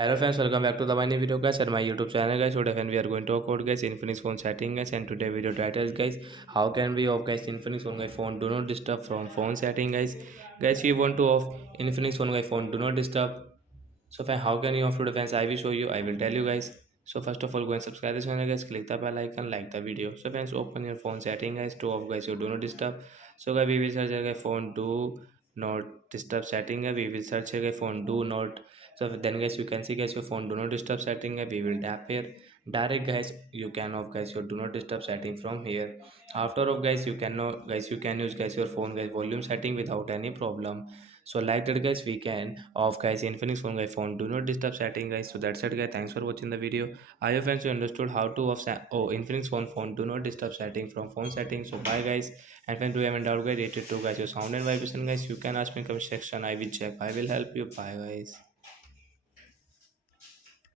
Hello friends, welcome back to the my new video guys and my YouTube channel guys. Today when we are going to talk about guys Infinix phone setting guys, and today video title is guys how can we off guys Infinix on my phone do not disturb from phone setting guys. Guys, you want to off Infinix on my phone do not disturb. So fine, how can you off today friends? I will show you. I will tell you guys. So first of all, go and subscribe this channel guys. Click the bell icon, like the video. So friends, open your phone setting guys to off guys. You do not disturb. So guys, we will search guys phone do not disturb setting guys. We will search guys phone do not. So then guys, you can see guys your phone do not disturb setting guys. We will tap here. Direct guys, you can off guys your do not disturb setting from here. After off guys, you can know guys you can use guys your phone guys volume setting without any problem. So like that guys, we can off guys Infinix phone guys phone do not disturb setting guys. So that's it guys, thanks for watching the video. I hope friends you understood how to off Infinix phone do not disturb setting from phone settings. So bye guys, and when do you have any doubt guys related to guys your sound and vibration guys, you can ask me in comment section. I will check, I will help you. Bye guys.